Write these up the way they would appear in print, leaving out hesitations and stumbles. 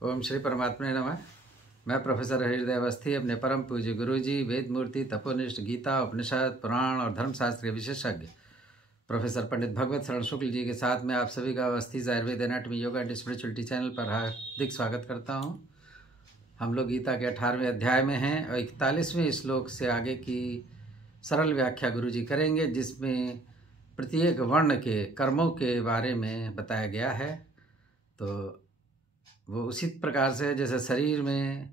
ओम श्री परमात्मा नमः। मैं प्रोफेसर हृदय अवस्थी अपने परम पूज्य गुरु जी वेद मूर्ति तपोनिष्ठ गीता उपनिषद पुराण और धर्मशास्त्र के विशेषज्ञ प्रोफेसर पंडित भगवत शरण शुक्ल जी के साथ में आप सभी का Awasthi Ayurveda anatomy yoga and spirituality channel पर हार्दिक स्वागत करता हूं। हम लोग गीता के 18वें अध्याय में हैं और 41वें श्लोक से आगे की सरल व्याख्या गुरु जी करेंगे, जिसमें प्रत्येक वर्ण के कर्मों के बारे में बताया गया है। तो वो उसी प्रकार से जैसे शरीर में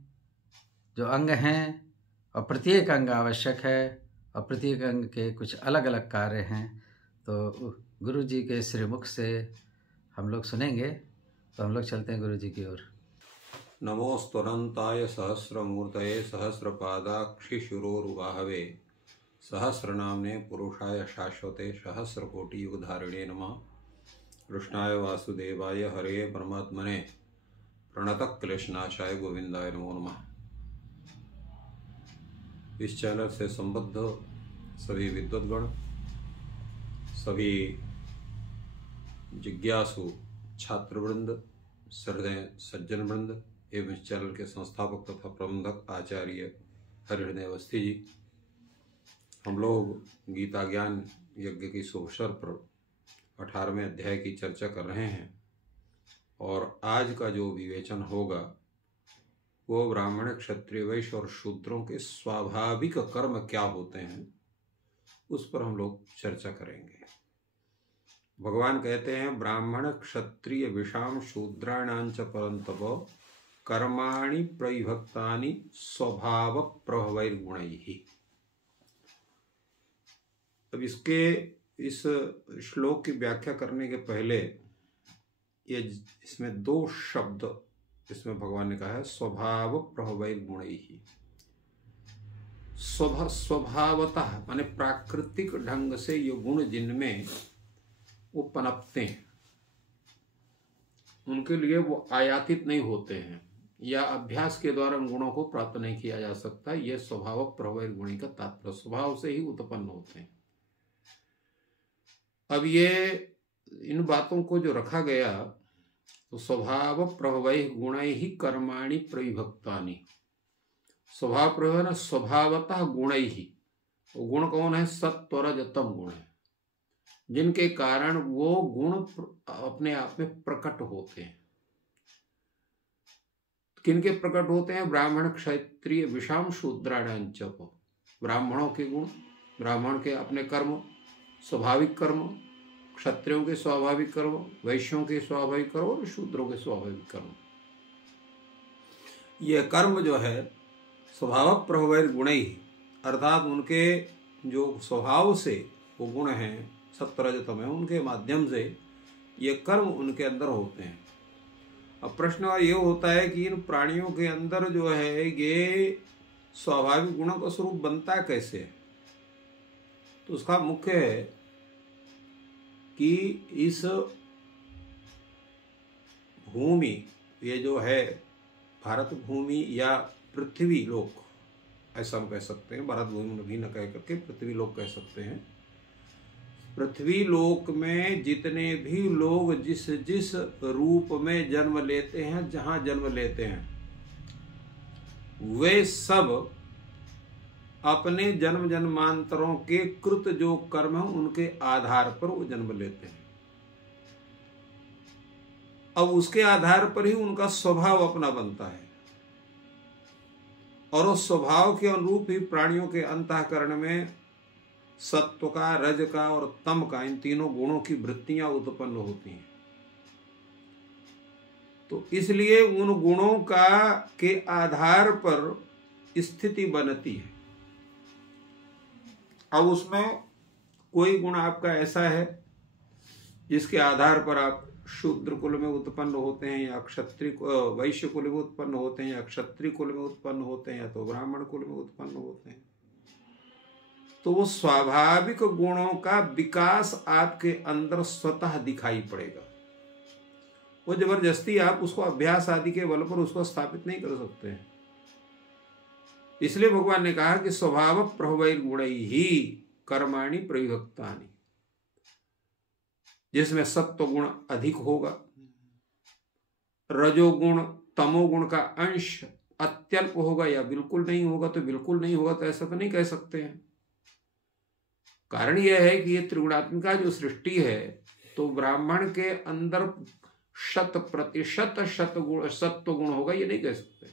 जो अंग हैं और प्रत्येक अंग आवश्यक है और प्रत्येक अंग के कुछ अलग अलग कार्य हैं, तो गुरु जी के श्रीमुख से हम लोग सुनेंगे। तो हम लोग चलते हैं गुरु जी की ओर। नमोस्तुरन्ताय सहस्रमूर्तये सहस्रपादाक्षिशिरोरुबाहवे सहस्रनाम्ने पुरुषाय शाश्वते सहस्रकोटियुगधारिणे नमः। कृष्णाय वासुदेवाय हरे परमात्मने प्रणतः क्लेशनाशाय गोविंदाय नमो नमः। इस चैनल से संबद्ध सभी विद्वद्गण, सभी जिज्ञासु छात्रवृंद, हृदय सज्जन वृंद एवं इस चैनल के संस्थापक तथा प्रबंधक आचार्य हरिहृदय अवस्थी जी, हम लोग गीता ज्ञान यज्ञ की शुभ अवसर पर 18वें अध्याय की चर्चा कर रहे हैं और आज का जो विवेचन होगा वो ब्राह्मण, क्षत्रिय, वैश्य और शूद्रों के स्वाभाविक कर्म क्या होते हैं उस पर हम लोग चर्चा करेंगे। भगवान कहते हैं ब्राह्मण क्षत्रिय विषाम शूद्राणांच परंतप कर्माणि प्रविभक्तानि स्वभाव प्रभवैर्गुणैः। अब इस श्लोक की व्याख्या करने के पहले इसमें दो शब्द इसमें भगवान ने कहा है, स्वभाव प्रभवैर्गुणैः। स्वभावतः माने प्राकृतिक ढंग से ये गुण जिनमें वो पनपते हैं, उनके लिए वो आयातित नहीं होते हैं या अभ्यास के द्वारा उन गुणों को प्राप्त नहीं किया जा सकता। ये स्वभाव प्रभवैर्गुणैः का तात्पर्य स्वभाव से ही उत्पन्न होते हैं। अब ये इन बातों को जो रखा गया तो स्वभाव प्रभवैर्गुणैः कर्माणि प्रविभक्तानि। स्वभाव प्रभव स्वभावतः गुणैः, गुण कौन है? सत्व रज तम गुण है, जिनके कारण वो गुण अपने आप में प्रकट होते हैं। किनके प्रकट होते हैं? ब्राह्मण क्षत्रिय विषाम शूद्राणांच। ब्राह्मणों के गुण, ब्राह्मण के अपने कर्म, स्वाभाविक कर्म, क्षत्रियों के स्वाभाविक कर्म, वैश्यों के स्वाभाविक कर्म और शूद्रों के स्वाभाविक कर्म। यह कर्म जो है स्वभाव प्रभवैर्गुणैः, अर्थात उनके जो स्वभाव से वो गुण हैं सत्वरजतम है, उनके माध्यम से ये कर्म उनके अंदर होते हैं। अब प्रश्न ये होता है कि इन प्राणियों के अंदर जो है ये स्वाभाविक गुणों का स्वरूप बनता कैसे है? तो उसका मुख्य है कि इस भूमि, ये जो है भारत भूमि या पृथ्वी लोक, ऐसा हम कह सकते हैं, भारत भूमि भी न कह करके पृथ्वी लोक कह सकते हैं। पृथ्वी लोक में जितने भी लोग जिस जिस रूप में जन्म लेते हैं, जहां जन्म लेते हैं, वे सब अपने जन्म जन्मांतरों के कृत जो कर्म हैं उनके आधार पर वो जन्म लेते हैं। अब उसके आधार पर ही उनका स्वभाव अपना बनता है और उस स्वभाव के अनुरूप ही प्राणियों के अंतःकरण में सत्व का, रज का और तम का, इन तीनों गुणों की वृत्तियां उत्पन्न होती हैं। तो इसलिए उन गुणों का के आधार पर स्थिति बनती है। अब उसमें कोई गुण आपका ऐसा है जिसके आधार पर आप शूद्र कुल में उत्पन्न होते हैं या क्षत्रिय वैश्य कुल में उत्पन्न होते हैं या क्षत्रिय कुल में उत्पन्न होते हैं या तो ब्राह्मण कुल में उत्पन्न होते हैं। तो वो स्वाभाविक गुणों का विकास आपके अंदर स्वतः दिखाई पड़ेगा। वो जबरदस्ती आप उसको अभ्यास आदि के बल पर उसको स्थापित नहीं कर सकते हैं। इसलिए भगवान ने कहा कि स्वभाव प्रभवैर्गुणैः कर्माणि प्रविभक्तानि। जिसमें सत्व गुण अधिक होगा, रजोगुण तमोगुण का अंश अत्यल्प होगा या बिल्कुल नहीं होगा, तो बिल्कुल नहीं होगा तो ऐसा तो नहीं कह सकते हैं। कारण यह है कि ये त्रिगुणात्मिका जो सृष्टि है, तो ब्राह्मण के अंदर 100% सत्व गुण होगा ये नहीं कह सकते।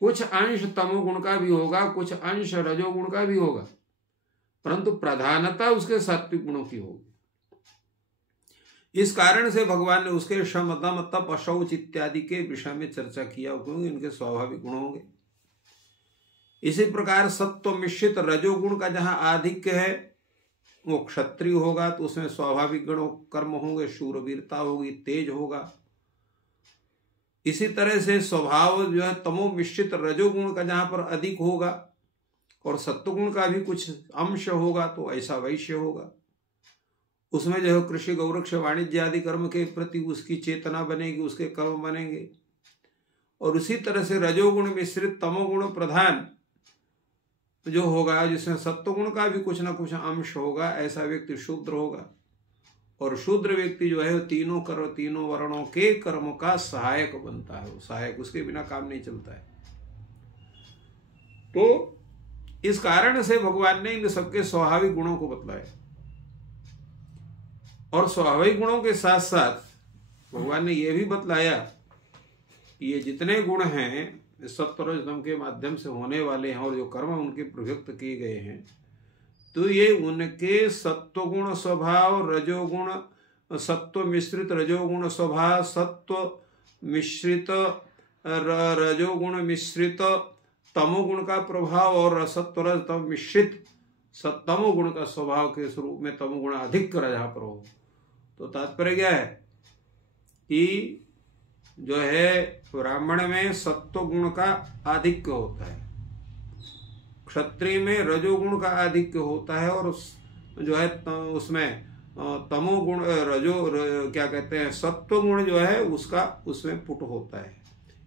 कुछ अंश तमोगुण का भी होगा, कुछ अंश रजोगुण का भी होगा, परंतु प्रधानता उसके सात्विक गुणों की होगी। इस कारण से भगवान ने उसके शम दम तप अशौच इत्यादि के विषय में चर्चा किया, क्योंकि इनके स्वाभाविक गुण होंगे। इसी प्रकार सत्व मिश्रित रजोगुण का जहां आधिक्य है वो क्षत्रिय होगा, तो उसमें स्वाभाविक गुण कर्म होंगे, शूरवीरता होगी, तेज होगा। इसी तरह से स्वभाव जो है तमो मिश्रित रजोगुण का जहां पर अधिक होगा और सत्वगुण का भी कुछ अंश होगा, तो ऐसा वैश्य होगा। उसमें जो है कृषि गौरक्ष वाणिज्य आदि कर्म के प्रति उसकी चेतना बनेगी, उसके कर्म बनेंगे। और उसी तरह से रजोगुण मिश्रित तमोगुण प्रधान जो होगा, जिसमें सत्वगुण का भी कुछ ना कुछ अंश होगा, ऐसा व्यक्ति शूद्र होगा। और शूद्र व्यक्ति जो है तीनों वर्णों के कर्म का सहायक बनता है। सहायक, उसके बिना काम नहीं चलता है। तो इस कारण से भगवान ने इन सबके स्वाभाविक गुणों को बतलाया। और स्वाभाविक गुणों के साथ साथ भगवान ने यह भी बतलाया कि ये जितने गुण हैं सत्वरजतम के माध्यम से होने वाले हैं और जो कर्म उनके प्रयुक्त किए गए हैं, तो ये उनके सत्वगुण स्वभाव, रजोगुण सत्व मिश्रित रजोगुण स्वभाव, सत्व मिश्रित रजोगुण मिश्रित तमोगुण का प्रभाव और सत्वरजतम मिश्रित तमोगुण का स्वभाव के स्वरूप में तमोगुण अधिक जहां पर हो, तो तात्पर्य क्या है कि जो है ब्राह्मण में सत्व गुण का आधिक्य होता है, क्षत्रिय में रजोगुण का आधिक्य होता है, और जो है उसमें तमोगुण क्या कहते हैं सत्व गुण जो है उसका उसमें पुट होता है।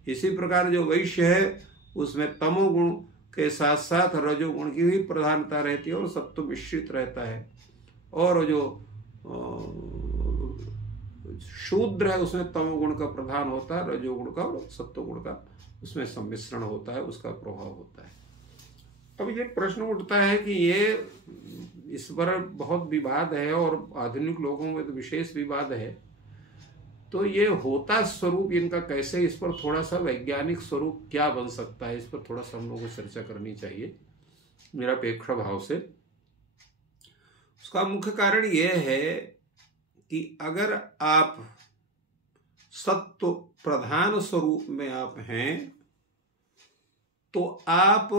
इसी प्रकार जो वैश्य है उसमें तमोगुण के साथ साथ रजोगुण की भी प्रधानता रहती है और सत्व मिश्रित रहता है। और जो शूद्र है उसमें तमोगुण का प्रधान होता है, रजोगुण का और सत्वगुण का उसमें सम्मिश्रण होता है, उसका प्रभाव होता है। अब ये प्रश्न उठता है कि ये इस पर बहुत विवाद है और आधुनिक लोगों में तो विशेष विवाद है, तो ये होता स्वरूप इनका कैसे, इस पर थोड़ा सा वैज्ञानिक स्वरूप क्या बन सकता है, इस पर थोड़ा सा हम लोगों को चर्चा करनी चाहिए निरपेक्ष भाव से। उसका मुख्य कारण यह है कि अगर आप सत्व प्रधान स्वरूप में आप हैं तो आप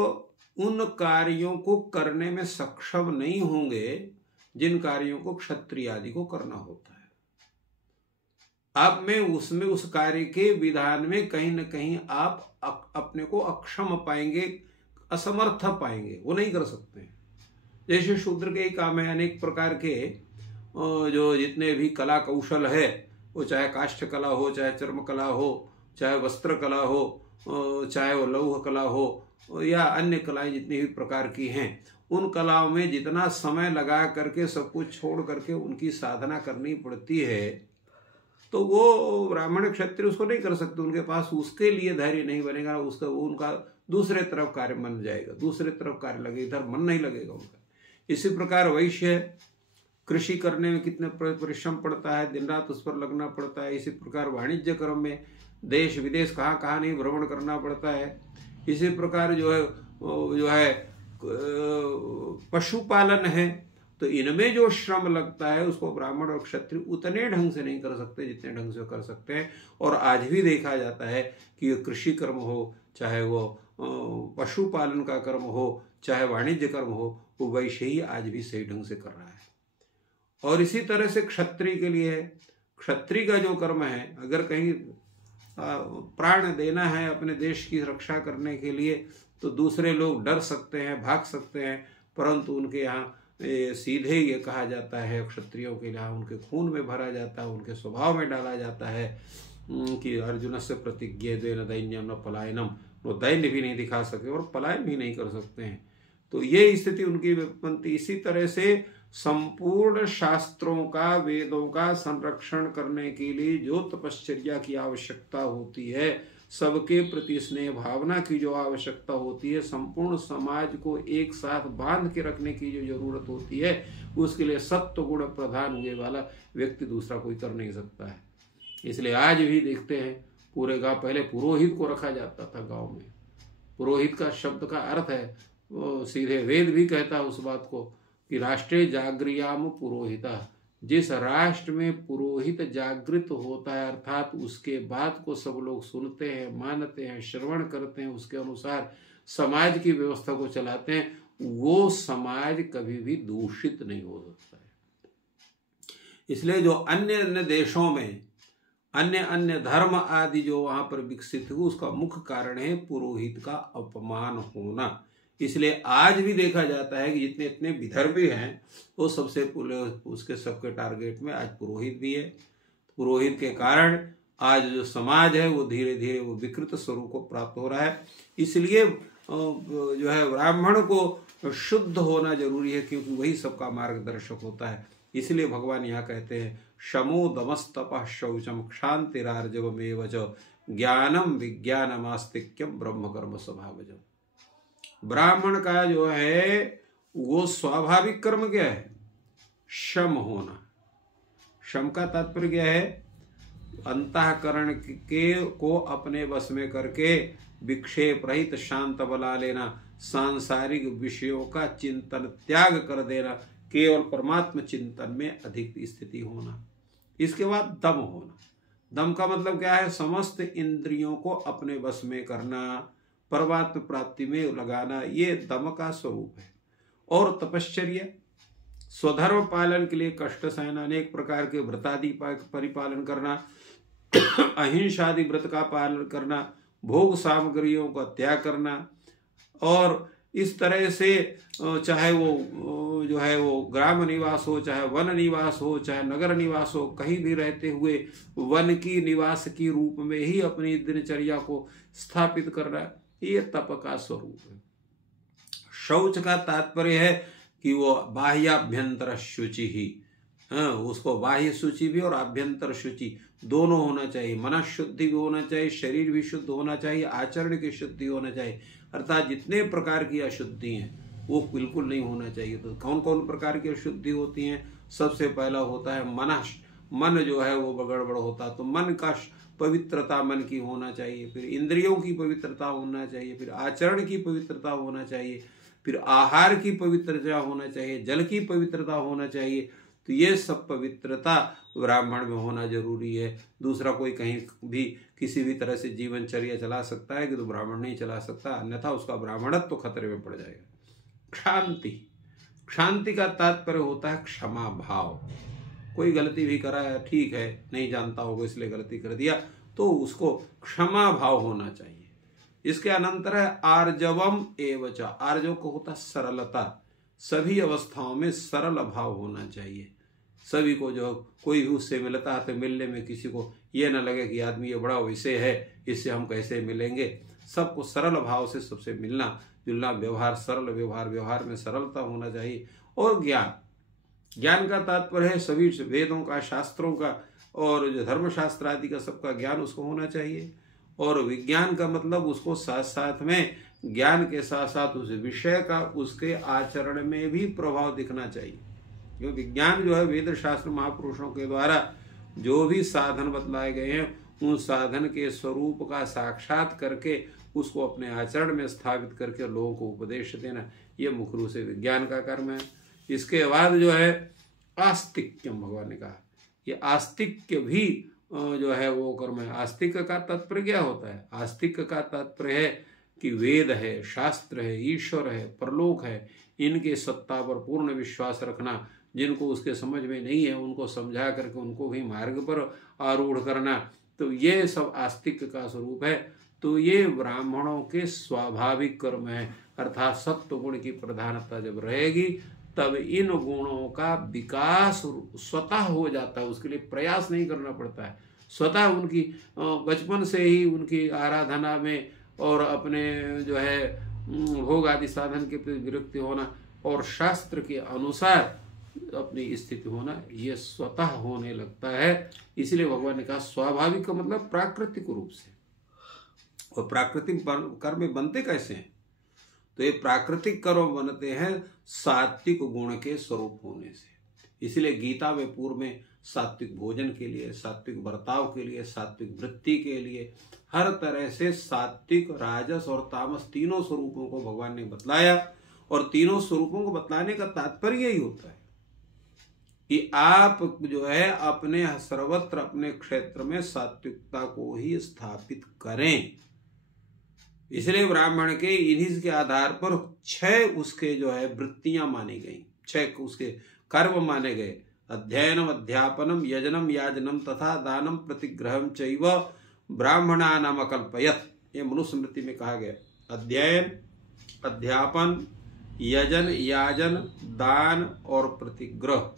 उन कार्यों को करने में सक्षम नहीं होंगे जिन कार्यों को क्षत्रिय आदि को करना होता है। आप में उसमें उस कार्य के विधान में कहीं न कहीं आप अपने को अक्षम पाएंगे, असमर्थ पाएंगे, वो नहीं कर सकते। जैसे शूद्र के ही काम है, अनेक प्रकार के जो जितने भी कला कौशल है, वो चाहे काष्ठ कला हो, चाहे चर्म कला हो, चाहे वस्त्र कला हो, चाहे वो लौह कला हो या अन्य कलाएं जितनी भी प्रकार की हैं, उन कलाओं में जितना समय लगा करके सब कुछ छोड़ करके उनकी साधना करनी पड़ती है, तो वो ब्राह्मण क्षत्रिय उसको नहीं कर सकते। उनके पास उसके लिए धैर्य नहीं बनेगा, उसका उनका दूसरे तरफ कार्य मन जाएगा, दूसरे तरफ कार्य लगेगा, इधर मन नहीं लगेगा उनका। इसी प्रकार वैश्य कृषि करने में कितने परिश्रम पड़ता है, दिन रात उस पर लगना पड़ता है। इसी प्रकार वाणिज्य कर्म में देश विदेश कहाँ नहीं भ्रमण करना पड़ता है। इसी प्रकार जो है पशुपालन है, तो इनमें जो श्रम लगता है उसको ब्राह्मण और क्षत्रिय उतने ढंग से नहीं कर सकते जितने ढंग से कर सकते हैं। और आज भी देखा जाता है कि कृषि कर्म हो, चाहे वो पशुपालन का कर्म हो, चाहे वाणिज्य कर्म हो, वो वैश्य ही आज भी सही ढंग से कर रहा है। और इसी तरह से क्षत्रिय के लिए है, क्षत्रिय का जो कर्म है, अगर कहीं प्राण देना है अपने देश की रक्षा करने के लिए, तो दूसरे लोग डर सकते हैं, भाग सकते हैं, परंतु उनके यहाँ सीधे ये कहा जाता है, क्षत्रियों के लिए उनके खून में भरा जाता है, उनके स्वभाव में डाला जाता है कि अर्जुन से प्रतिज्ञा द्वेन दैन्यम न पलायनम, वो दैन्य भी नहीं दिखा सके और पलायन भी नहीं कर सकते हैं। तो ये स्थिति उनकी बनती। इसी तरह से संपूर्ण शास्त्रों का, वेदों का संरक्षण करने के लिए जो तपश्चर्या की आवश्यकता होती है, सबके प्रति स्नेह भावना की जो आवश्यकता होती है, संपूर्ण समाज को एक साथ बांध के रखने की जो जरूरत होती है, उसके लिए सत्व गुण प्रधान हुए वाला व्यक्ति दूसरा कोई कर नहीं सकता है। इसलिए आज भी देखते हैं पूरे गांव, पहले पुरोहित को रखा जाता था गांव में। पुरोहित का शब्द का अर्थ है, वो सीधे वेद भी कहता है उस बात को कि राष्ट्रे जागृयाम पुरोहिता। जिस राष्ट्र में पुरोहित जागृत होता है, अर्थात उसके बात को सब लोग सुनते हैं, मानते हैं, श्रवण करते हैं, उसके अनुसार समाज की व्यवस्था को चलाते हैं, वो समाज कभी भी दूषित नहीं हो सकता है। इसलिए जो अन्य अन्य देशों में अन्य अन्य धर्म आदि जो वहां पर विकसित हुए, उसका मुख्य कारण है पुरोहित का अपमान होना। इसलिए आज भी देखा जाता है कि जितने इतने विदर्भी हैं वो सबसे उसके सबके टारगेट में आज पुरोहित भी है। पुरोहित के कारण आज जो समाज है वो धीरे धीरे वो विकृत स्वरूप को प्राप्त हो रहा है। इसलिए जो है ब्राह्मण को शुद्ध होना जरूरी है, क्योंकि वही सबका मार्गदर्शक होता है। इसलिए भगवान यहाँ कहते हैं शमो दमस्तपः शौचम क्षांतिरार्जवमेव च ज्ञानम विज्ञानमास्तिक्यम ब्रह्म कर्म स्वभावजम। ब्राह्मण का जो है वो स्वाभाविक कर्म क्या है? शम होना। शम का तात्पर्य क्या है? अंतःकरण के को अपने वश में करके विक्षेप रहित शांत बना लेना, सांसारिक विषयों का चिंतन त्याग कर देना, केवल परमात्मा चिंतन में अधिक स्थिति होना। इसके बाद दम होना। दम का मतलब क्या है? समस्त इंद्रियों को अपने वश में करना, परमात्मा प्राप्ति में लगाना, ये दम का स्वरूप है। और तपश्चर्या, स्वधर्म पालन के लिए कष्ट सहना, अनेक प्रकार के व्रतादि परिपालन करना, अहिंसादि व्रत का पालन करना, भोग सामग्रियों का त्याग करना, और इस तरह से चाहे वो जो है वो ग्राम निवास हो, चाहे वन निवास हो, चाहे नगर निवास हो, कहीं भी रहते हुए वन की निवास की रूप में ही अपनी दिनचर्या को स्थापित करना, ये तप का स्वरूप है। शौच का तात्पर्य है कि वो बाह्याभ्यंतर शुचि ही, उसको बाह्य शुचि भी और आभ्यंतर शुचि दोनों होना चाहिए। मन शुद्धि भी होना चाहिए, शरीर भी शुद्ध होना चाहिए, आचरण की शुद्धि होना चाहिए। अर्थात जितने प्रकार की अशुद्धि हैं वो बिल्कुल नहीं होना चाहिए। तो कौन कौन प्रकार की अशुद्धि होती हैं? सबसे पहला होता है मन जो है वो गड़बड़ होता, तो मन का पवित्रता मन की होना चाहिए, फिर इंद्रियों की पवित्रता होना चाहिए, फिर आचरण की पवित्रता होना चाहिए, फिर आहार की पवित्रता होना चाहिए, जल की पवित्रता होना चाहिए। तो ये सब पवित्रता ब्राह्मण में होना जरूरी है। दूसरा कोई कहीं भी किसी भी तरह से जीवनचर्या चला सकता है कि तो ब्राह्मण नहीं चला सकता, अन्यथा उसका ब्राह्मणत्व तो खतरे में पड़ जाएगा। क्षांति का तात्पर्य होता है क्षमा भाव। कोई गलती भी करा है, ठीक है, नहीं जानता होगा इसलिए गलती कर दिया, तो उसको क्षमा भाव होना चाहिए। इसके अनंतर है आर्जवम एवच। आर्जव को होता सरलता, सभी अवस्थाओं में सरल भाव होना चाहिए। सभी को जो कोई भी उससे मिलता है तो मिलने में किसी को ये ना लगे कि आदमी ये बड़ा वैसे है, इससे हम कैसे मिलेंगे। सबको सरल भाव से सबसे मिलना जुलना, व्यवहार सरल व्यवहार, व्यवहार में सरलता होना चाहिए। और ज्ञान का तात्पर्य है सभी वेदों का, शास्त्रों का और जो धर्मशास्त्र आदि का सबका ज्ञान उसको होना चाहिए। और विज्ञान का मतलब उसको साथ साथ में ज्ञान के साथ साथ उस विषय का उसके आचरण में भी प्रभाव दिखना चाहिए। क्योंकि विज्ञान जो है वेद शास्त्र महापुरुषों के द्वारा जो भी साधन बतलाए गए हैं उन साधन के स्वरूप का साक्षात करके उसको अपने आचरण में स्थापित करके लोगों को उपदेश देना, ये मुख्य रूप से विज्ञान का कर्म है। इसके बाद जो है आस्तिक्यम, भगवान ने कहा ये आस्तिक्य भी जो है वो कर्म है। आस्तिक का तात्पर्य क्या होता है? आस्तिक का तात्पर्य है कि वेद है, शास्त्र है, ईश्वर है, परलोक है, इनके सत्ता पर पूर्ण विश्वास रखना। जिनको उसके समझ में नहीं है उनको समझा करके उनको भी मार्ग पर आरूढ़ करना, तो ये सब आस्तिक का स्वरूप है। तो ये ब्राह्मणों के स्वाभाविक कर्म है। अर्थात सत्व गुण की प्रधानता जब रहेगी तब इन गुणों का विकास स्वतः हो जाता है, उसके लिए प्रयास नहीं करना पड़ता है। स्वतः उनकी बचपन से ही उनकी आराधना में और अपने जो है भोग आदि साधन के प्रति विरक्ति होना और शास्त्र के अनुसार अपनी स्थिति होना, ये स्वतः होने लगता है। इसलिए भगवान ने कहा स्वाभाविक का मतलब प्राकृतिक रूप से। और प्राकृतिक कर्म बनते कैसे हैं? तो ये प्राकृतिक कर्म बनते हैं सात्विक गुण के स्वरूप होने से। इसलिए गीता में पूर्व में सात्विक भोजन के लिए, सात्विक बर्ताव के लिए, सात्विक वृत्ति के लिए, हर तरह से सात्विक, राजस और तामस तीनों स्वरूपों को भगवान ने बतलाया। और तीनों स्वरूपों को बतलाने का तात्पर्य यही होता है कि आप जो है अपने सर्वत्र अपने क्षेत्र में सात्विकता को ही स्थापित करें। इसलिए ब्राह्मण के इन्हीं के आधार पर 6 उसके जो है वृत्तियां मानी गई, 6 उसके कर्म माने गए। अध्ययनम, अध्यापनम, यजनम, याजनम तथा दानम, प्रतिग्रहम चैव ब्राह्मणानाम अकल्पयत्। ये मनुस्मृति में कहा गया। अध्ययन, अध्यापन, यजन, याजन, दान और प्रतिग्रह,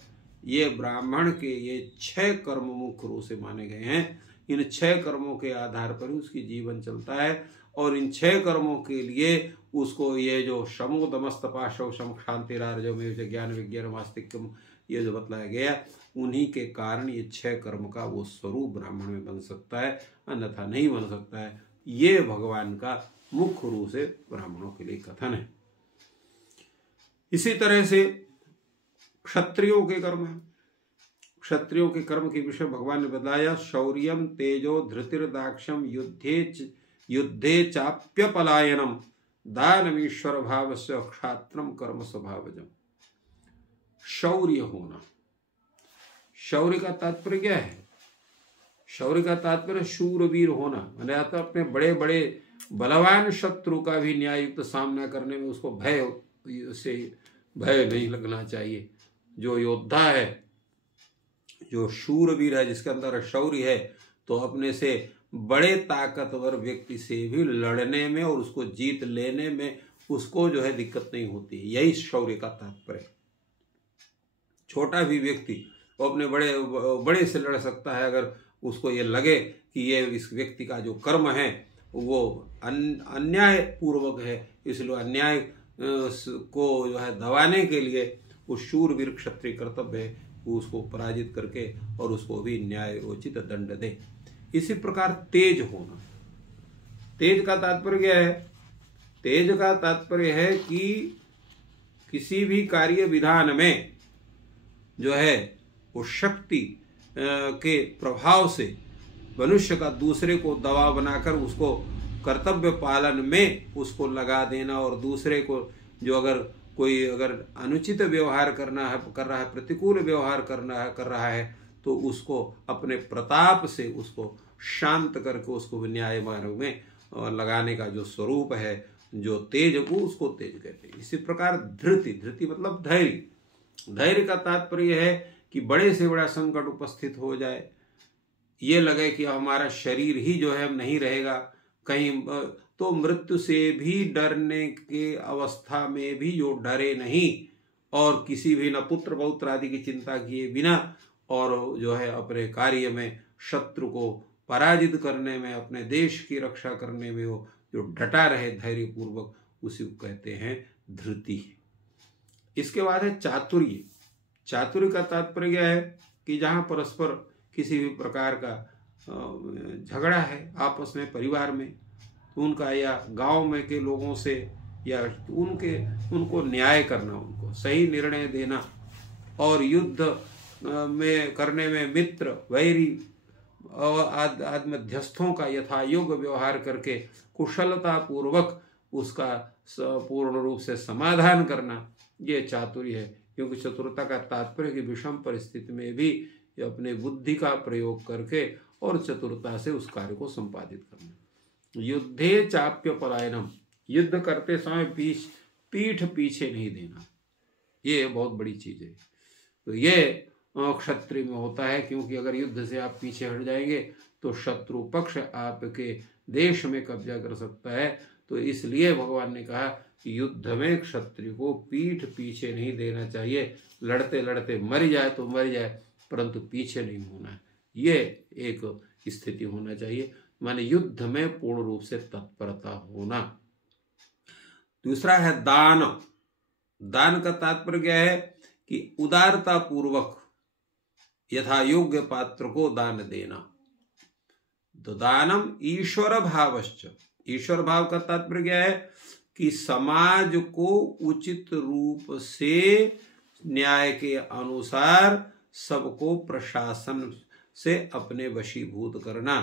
ये ब्राह्मण के ये 6 कर्म मुख्य रूप से माने गए हैं। इन 6 कर्मों के आधार पर ही उसकी जीवन चलता है। और इन 6 कर्मों के लिए उसको ये जो शमो दमस्तपा शौ शम क्षांतिरार्जव में ज्ञान विज्ञान वास्तिक्यम ये जो बतलाया गया, उन्हीं के कारण ये 6 कर्म का वो स्वरूप ब्राह्मण में बन सकता है, अन्यथा नहीं बन सकता है। ये भगवान का मुख्य रूप से ब्राह्मणों के लिए कथन है। इसी तरह से क्षत्रियों के कर्म है। क्षत्रियों के कर्म के विषय भगवान ने बताया। शौर्यम, तेजो, धृतिर्दाक्षम, युद्धे चाप्य पलायनम, दानमीश्वर भाव से क्षात्रम कर्म स्वभावजम। शौर्य होना, शौर्य का तात्पर्य क्या है? शौर्य का तात्पर्य शूरवीर होना, मैंने आता अपने बड़े बड़े बलवान शत्रु का भी न्याययुक्त सामना करने में उसको भय नहीं लगना चाहिए। जो योद्धा है, जो शूरवीर है, जिसके अंदर शौर्य है, तो अपने से बड़े ताकतवर व्यक्ति से भी लड़ने में और उसको जीत लेने में उसको जो है दिक्कत नहीं होती। यही शौर्य का तात्पर्य। छोटा भी व्यक्ति वो अपने बड़े से लड़ सकता है अगर उसको ये लगे कि ये इस व्यक्ति का जो कर्म है वो अन्याय पूर्वक है, इसलिए अन्याय को जो है दबाने के लिए उस शूरवीर क्षत्रिय कर्तव्य है उसको पराजित करके और उसको भी न्यायोचित दंड दे। इसी प्रकार तेज होना, तेज का तात्पर्य क्या है? तेज का तात्पर्य है कि किसी भी कार्य विधान में जो है वो शक्ति के प्रभाव से मनुष्य का दूसरे को दबाव बनाकर उसको कर्तव्य पालन में उसको लगा देना, और दूसरे को जो अगर कोई अनुचित व्यवहार कर रहा है, प्रतिकूल व्यवहार कर रहा है, तो उसको अपने प्रताप से उसको शांत करके उसको न्याय मार्ग में लगाने का जो स्वरूप है, जो तेज को, उसको तेज कहते हैं। इसी प्रकार धृति मतलब धैर्य। धैर्य का तात्पर्य है कि बड़े से बड़ा संकट उपस्थित हो जाए, ये लगे कि हमारा शरीर ही जो है नहीं रहेगा कहीं, तो मृत्यु से भी डरने के अवस्था में भी जो डरे नहीं और किसी भी न पुत्र पौत्र आदि की चिंता किए बिना और जो है अपने कार्य में शत्रु को पराजित करने में, अपने देश की रक्षा करने में वो जो डटा रहे धैर्य पूर्वक, उसी को कहते हैं धृति। इसके बाद है चातुर्य। चातुर्य का तात्पर्य क्या है कि जहाँ परस्पर किसी भी प्रकार का झगड़ा है आपस में, परिवार में, उनका या गांव में के लोगों से या उनको न्याय करना, उनको सही निर्णय देना, और युद्ध में करने में मित्र वैरी और आदि मध्यस्थों का यथा योग्य व्यवहार करके कुशलता पूर्वक उसका पूर्ण रूप से समाधान करना, ये चातुर्य है। क्योंकि चतुरता का तात्पर्य कि विषम परिस्थिति में भी अपने बुद्धि का प्रयोग करके और चतुरता से उस कार्य को संपादित करना। युद्धे चाप्य पलायनम, युद्ध करते समय पीठ पीछे नहीं देना, ये बहुत बड़ी चीज है। तो ये क्षत्रिय में होता है, क्योंकि अगर युद्ध से आप पीछे हट जाएंगे तो शत्रु पक्ष आपके देश में कब्जा कर सकता है। तो इसलिए भगवान ने कहा कि युद्ध में क्षत्रिय को पीठ पीछे नहीं देना चाहिए। लड़ते लड़ते मर जाए तो मर जाए, परंतु पीछे नहीं होना है, ये एक स्थिति होना चाहिए, माने युद्ध में पूर्ण रूप से तत्परता होना। दूसरा है दान। दान का तात्पर्य क्या है कि उदारता पूर्वक यथा योग्य पात्र को दान देना। तो दानम ईश्वर भावश्च, ईश्वर भाव का तात्पर्य क्या है कि समाज को उचित रूप से न्याय के अनुसार सबको प्रशासन से अपने वशीभूत करना,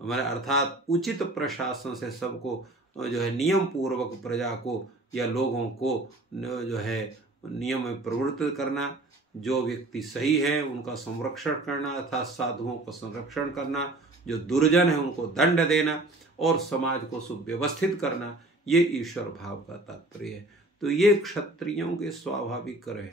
हमारे अर्थात उचित प्रशासन से सबको जो है नियम पूर्वक प्रजा को या लोगों को जो है नियम में प्रवृत्त करना, जो व्यक्ति सही है उनका संरक्षण करना अर्थात साधुओं का संरक्षण करना, जो दुर्जन है उनको दंड देना और समाज को सुव्यवस्थित करना, ये ईश्वर भाव का तात्पर्य है। तो ये क्षत्रियों के स्वाभाविक कर्म है।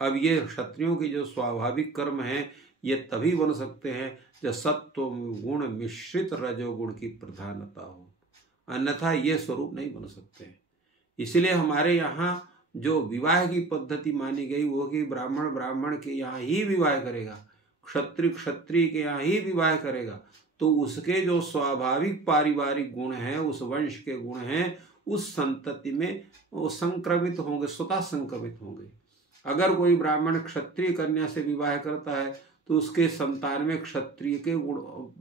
अब ये क्षत्रियों के जो स्वाभाविक कर्म हैं ये तभी बन सकते हैं जब सत्व गुण मिश्रित रजोगुण की प्रधानता हो, अन्यथा ये स्वरूप नहीं बन सकते हैं। इसलिए हमारे यहाँ जो विवाह की पद्धति मानी गई वो कि ब्राह्मण ब्राह्मण के यहाँ ही विवाह करेगा, क्षत्रिय क्षत्रिय के यहाँ ही विवाह करेगा, तो उसके जो स्वाभाविक पारिवारिक गुण हैं, उस वंश के गुण हैं, उस संतति में वो संक्रमित होंगे, स्वतः संक्रमित होंगे। अगर कोई ब्राह्मण क्षत्रिय कन्या से विवाह करता है तो उसके संतान में क्षत्रिय के गुण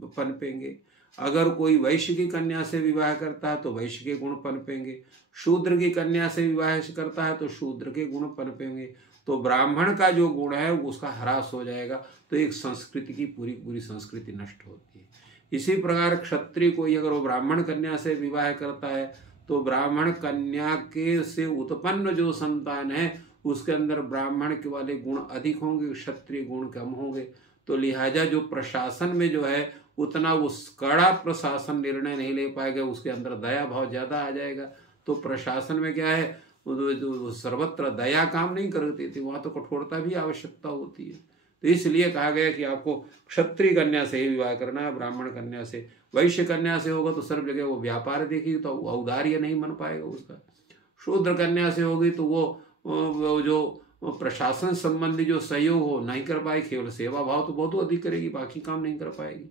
पनपेंगे। अगर कोई वैश्य की कन्या से विवाह करता है तो वैश्य के गुण पनपेंगे। शूद्र की कन्या से विवाह करता है तो शूद्र के गुण पनपेंगे। तो ब्राह्मण का जो गुण है उसका ह्रास हो जाएगा, तो एक संस्कृति की पूरी पूरी संस्कृति नष्ट होती है। इसी प्रकार क्षत्रिय कोई अगर वो ब्राह्मण कन्या से विवाह करता है तो ब्राह्मण कन्या के से उत्पन्न जो संतान है उसके अंदर ब्राह्मण के वाले गुण अधिक होंगे, क्षत्रिय गुण कम होंगे। तो लिहाजा जो प्रशासन में जो है उतना वो कड़ा प्रशासन निर्णय नहीं ले पाएगा, उसके अंदर दया भाव ज्यादा आ जाएगा। तो प्रशासन में क्या है, सर्वत्र दया काम नहीं करती थी, वहां तो कठोरता भी आवश्यकता होती है। तो इसलिए कहा गया कि आपको क्षत्रिय कन्या से ही विवाह करना है, ब्राह्मण कन्या से। वैश्य कन्या से होगा तो सर्व जगह वो व्यापार देखेगी तो औदार्य नहीं बन पाएगा उसका। शूद्र कन्या से होगी तो वो जो प्रशासन संबंधी जो सहयोग हो नहीं कर पाए, केवल सेवा भाव तो बहुत अधिक करेगी, बाकी काम नहीं कर पाएगी।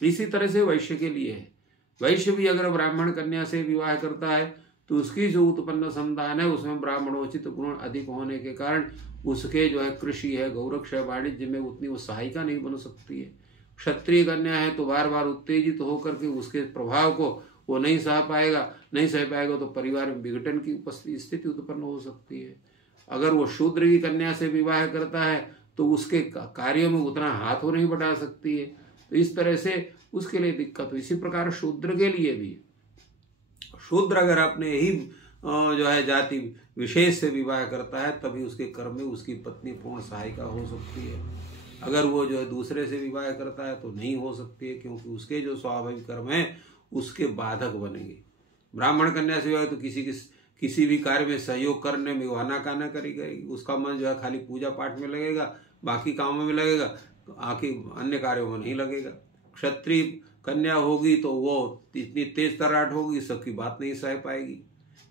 इसी तरह से वैश्य के लिए है, वैश्य भी अगर ब्राह्मण कन्या से विवाह करता है तो उसकी जो उत्पन्न संतान है उसमें ब्राह्मणोचित गुण अधिक होने के कारण उसके जो है कृषि है, गौरक्ष है, वाणिज्य में उतनी वो सहायिका नहीं बन सकती है। क्षत्रिय कन्या है तो बार बार उत्तेजित होकर के उसके प्रभाव को वो नहीं सह पाएगा तो परिवार में विघटन की स्थिति उत्पन्न हो सकती है। अगर वो शूद्र की कन्या से विवाह करता है तो उसके कार्यों में उतना हाथ वो नहीं बढ़ा सकती है, तो इस तरह से उसके लिए दिक्कत हो। इसी प्रकार शूद्र के लिए भी, शूद्र अगर अपने ही जो है जाति विशेष से विवाह करता है तभी उसके कर्म में उसकी पत्नी पूर्ण सहायिका हो सकती है। अगर वो जो है दूसरे से विवाह करता है तो नहीं हो सकती है, क्योंकि उसके जो स्वाभाविक कर्म है उसके बाधक बनेंगे। ब्राह्मण कन्या से विवाह तो किसी भी कार्य में सहयोग करने में वो आनाकानी करेगी, उसका मन जो है खाली पूजा पाठ में लगेगा, बाकी कामों में लगेगा, अन्य कार्यों में नहीं लगेगा। क्षत्रिय कन्या होगी तो वो इतनी तेज तराट होगी, सबकी बात नहीं सह पाएगी।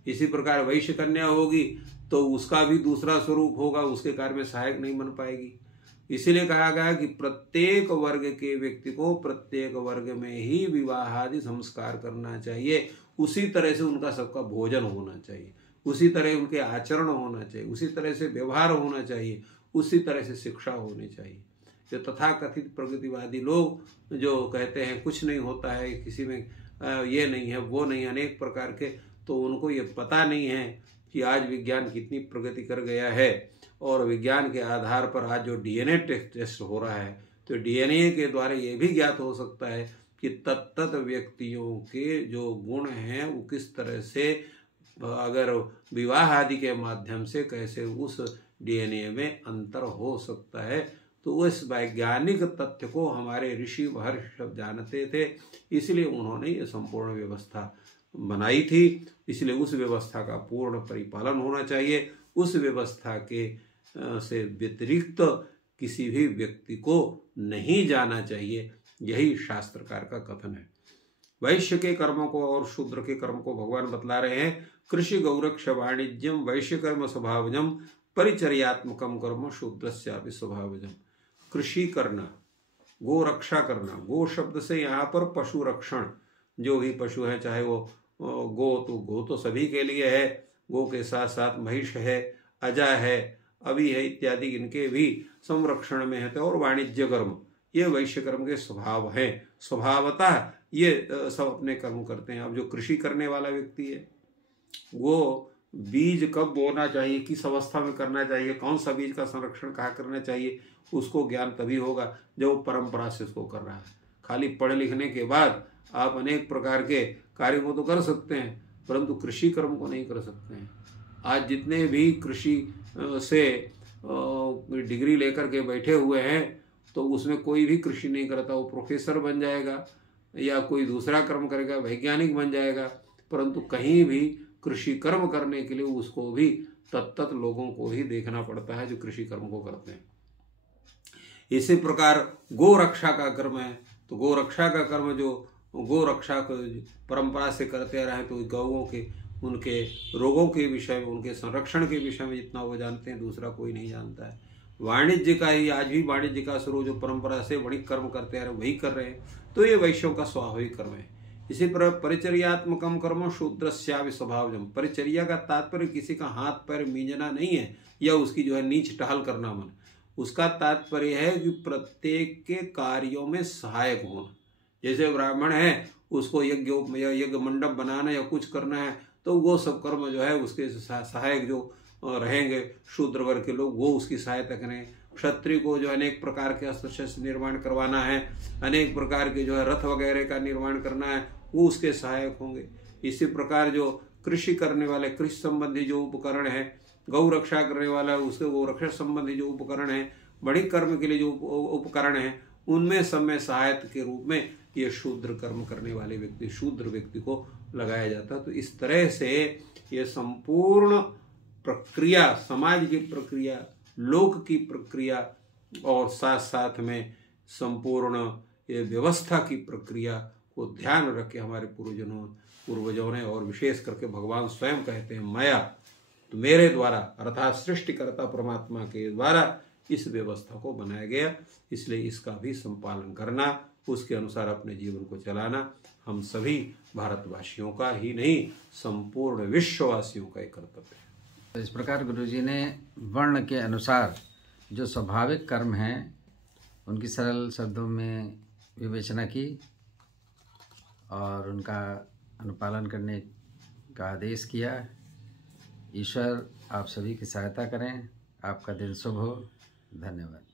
इसी प्रकार वैश्य कन्या होगी तो उसका भी दूसरा स्वरूप होगा, उसके कार्य में सहायक नहीं बन पाएगी। इसीलिए कहा गया कि प्रत्येक वर्ग के व्यक्ति को प्रत्येक वर्ग में ही विवाह आदि संस्कार करना चाहिए। उसी तरह से उनका सबका भोजन होना चाहिए, उसी तरह उनके आचरण होना चाहिए, उसी तरह से व्यवहार होना चाहिए, उसी तरह से शिक्षा होनी चाहिए। जो तथाकथित प्रगतिवादी लोग जो कहते हैं कुछ नहीं होता है, किसी में ये नहीं है वो नहीं, अनेक प्रकार के, तो उनको ये पता नहीं है कि आज विज्ञान कितनी प्रगति कर गया है। और विज्ञान के आधार पर आज जो डीएनए टेस्ट हो रहा है तो डीएनए के द्वारा ये भी ज्ञात हो सकता है कि तत्त व्यक्तियों के जो गुण हैं वो किस तरह से अगर विवाह आदि के माध्यम से कैसे उस डीएनए में अंतर हो सकता है। तो उस वैज्ञानिक तथ्य को हमारे ऋषि महर्षि सब जानते थे, इसलिए उन्होंने ये संपूर्ण व्यवस्था बनाई थी। इसलिए उस व्यवस्था का पूर्ण परिपालन होना चाहिए। उस व्यवस्था के से व्यतिरिक्त किसी भी व्यक्ति को नहीं जाना चाहिए, यही शास्त्रकार का कथन है। वैश्य के कर्मों को और शूद्र के कर्म को भगवान बतला रहे हैं। कृषि गौरक्ष वाणिज्यम वैश्य कर्म स्वभावजम परिचर्यात्मकम कर्म शूद्रस्यापि स्वभावजम। कृषि करना, गो रक्षा करना, गो शब्द से यहाँ पर पशु रक्षण, जो भी पशु है, चाहे वो गो तो सभी के लिए है, गो के साथ साथ महिष है, अजा है, अभी है इत्यादि, इनके भी संरक्षण में है। तो और वाणिज्य कर्म, ये वैश्य कर्म के स्वभाव है। स्वभावतः ये सब अपने कर्म करते हैं। अब जो कृषि करने वाला व्यक्ति है, वो बीज कब बोना चाहिए, किस अवस्था में करना चाहिए, कौन सा बीज का संरक्षण कहाँ करना चाहिए, उसको ज्ञान तभी होगा जब वो परंपरा से उसको कर रहा है। खाली पढ़ लिखने के बाद आप अनेक प्रकार के कार्यों को तो कर सकते हैं, परंतु कृषि कर्म को नहीं कर सकते हैं। आज जितने भी कृषि से डिग्री लेकर के बैठे हुए हैं, तो उसमें कोई भी कृषि नहीं करता। वो प्रोफेसर बन जाएगा या कोई दूसरा कर्म करेगा, वैज्ञानिक बन जाएगा, परंतु कहीं भी कृषि कर्म करने के लिए उसको भी तत्त लोगों को ही देखना पड़ता है जो कृषि कर्म को करते हैं। इसी प्रकार गो रक्षा का कर्म है, तो गो रक्षा का कर्म जो गो रक्षा को परंपरा से करते रहे, तो गौओं के उनके रोगों के विषय में, उनके संरक्षण के विषय में जितना वो जानते हैं दूसरा कोई नहीं जानता है। वाणिज्य का ही आज भी वाणिज्य का शुरू जो परंपरा से वणिक कर्म करते आ रहे वही कर रहे हैं, तो ये वैश्यों का स्वाभाविक कर्म है। इसी पर परिचर्यात्मकम कर्म शूद्रस्यापि स्वभावजम। परिचर्या का तात्पर्य किसी का हाथ पैर मींजना नहीं है या उसकी जो है नीच टहल करना मन। उसका तात्पर्य है कि प्रत्येक के कार्यों में सहायक होना। जैसे ब्राह्मण है, उसको यज्ञ मंडप बनाना या कुछ करना है, तो वो सब कर्म जो है उसके सहायक जो रहेंगे शूद्र वर्ग के लोग, वो उसकी सहायता करें। क्षत्रिय को जो अनेक प्रकार के अस्त्र शस्त्र निर्माण करवाना है, अनेक प्रकार के जो है रथ वगैरह का निर्माण करना है, वो उसके सहायक होंगे। इसी प्रकार जो कृषि करने वाले, कृषि संबंधी जो उपकरण है, गौ रक्षा करने वाला है, उसके गौ रक्षा संबंधी जो उपकरण है, बड़ी कर्म के लिए जो उपकरण है, उनमें सब में सहायक के रूप में ये शूद्र कर्म करने वाले व्यक्ति, शूद्र व्यक्ति को लगाया जाता है। तो इस तरह से ये संपूर्ण प्रक्रिया, समाज की प्रक्रिया, लोक की प्रक्रिया और साथ साथ में संपूर्ण ये व्यवस्था की प्रक्रिया को ध्यान रख के हमारे पूर्वजों ने और विशेष करके भगवान स्वयं कहते हैं माया, तो मेरे द्वारा अर्थात सृष्टिकर्ता परमात्मा के द्वारा इस व्यवस्था को बनाया गया। इसलिए इसका भी संपालन करना, उसके अनुसार अपने जीवन को चलाना हम सभी भारतवासियों का ही नहीं, संपूर्ण विश्ववासियों का एक कर्तव्य है। तो इस प्रकार गुरुजी ने वर्ण के अनुसार जो स्वाभाविक कर्म हैं उनकी सरल शब्दों में विवेचना की और उनका अनुपालन करने का आदेश किया। ईश्वर आप सभी की सहायता करें। आपका दिन शुभ हो। धन्यवाद।